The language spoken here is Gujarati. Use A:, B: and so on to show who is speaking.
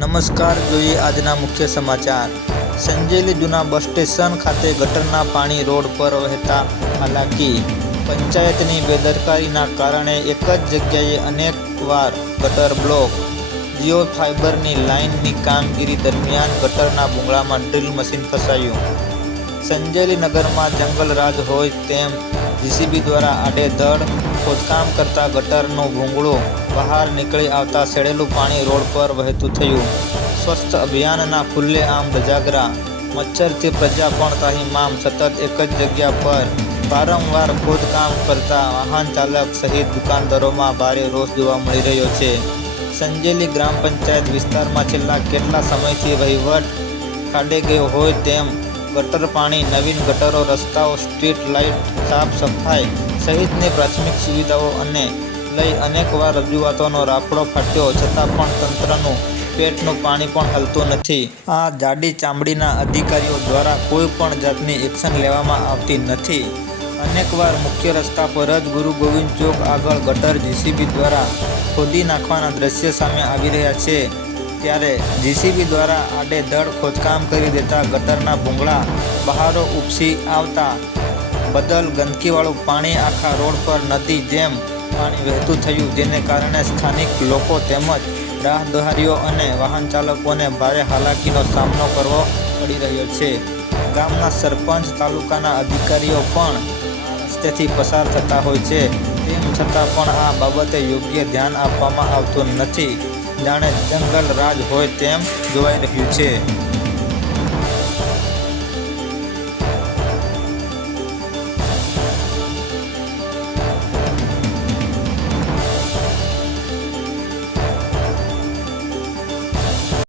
A: નમસ્કાર, જોઈએ આજના મુખ્ય સમાચાર. સંજેલી જૂના બસ સ્ટેશન ખાતે ગટરના પાણી રોડ પર વહેતા હાલાકી. પંચાયતની બેદરકારીના કારણે એક જ જગ્યાએ અનેક વાર ગટર બ્લોક. જીઓ ફાઇબરની લાઇનની કામગીરી દરમિયાન ગટરના ભૂંગળામાં ડ્રીલ મશીન ફસાયું. સંજેલી નગરમાં જંગલરાજ હોય તેમ જીસીબી દ્વારા આડેધડ ખોદકામ કરતા ગટરનો ભૂંગળો બહાર નીકળી આવતા સેડેલું પાણી રોડ પર વહેતું થયું. સ્વચ્છ અભિયાનના ખુલ્લેઆમ બજાગરા મચ્છરથી પ્રજા પણ તાહીમામ સતત એક જ જગ્યા પર વારંવાર ખોદકામ કરતા વાહન ચાલક સહિત દુકાનદારોમાં ભારે રોષ જોવા મળી રહ્યો છે. સંજેલી ગ્રામ પંચાયત વિસ્તારમાં છેલ્લા કેટલા સમયથી વહીવટ ખાડે ગયો હોય તેમ ગટર પાણી, નવીન ગટરો, રસ્તાઓ, સ્ટ્રીટ લાઇટ, સાફ સફાઈ સહિતની પ્રાથમિક સુવિધાઓ અને લઈ અનેકવાર રજૂઆતોનો રાફડો ફાટ્યો. છતાં પણ તંત્રનું પેટનું પાણી પણ હલતું નથી. આ જાડી ચામડીના અધિકારીઓ દ્વારા કોઈ પણ જાતની એક્શન લેવામાં આવતી નથી. અનેકવાર મુખ્ય રસ્તા પર જ ગુરુ ગોવિંદ ચોક આગળ ગટર જીસીબી દ્વારા ખોદી નાખવાના દ્રશ્ય સામે આવી રહ્યા છે. ત્યારે જીસીબી દ્વારા આડેધડ ખોદકામ કરી દેતા ગટરના ભૂંગળા બહારો ઉપસી આવતા બદલ ગંદકીવાળું પાણી આખા રોડ પર નદી જેમ પાણી વહેતું થયું, જેને કારણે સ્થાનિક લોકો તેમજ રાહદારીઓ અને વાહન ચાલકોને ભારે હાલાકીનો સામનો કરવો પડી રહ્યો છે. ગામના સરપંચ, તાલુકાના અધિકારીઓ પણ રસ્તેથી પસાર થતા હોય છે. તેમ છતાં પણ આ બાબતે યોગ્ય ધ્યાન આપવામાં આવતું નથી. જાણે જંગલ રાજ હોય તેમ જોવાઈ રહ્યું છે.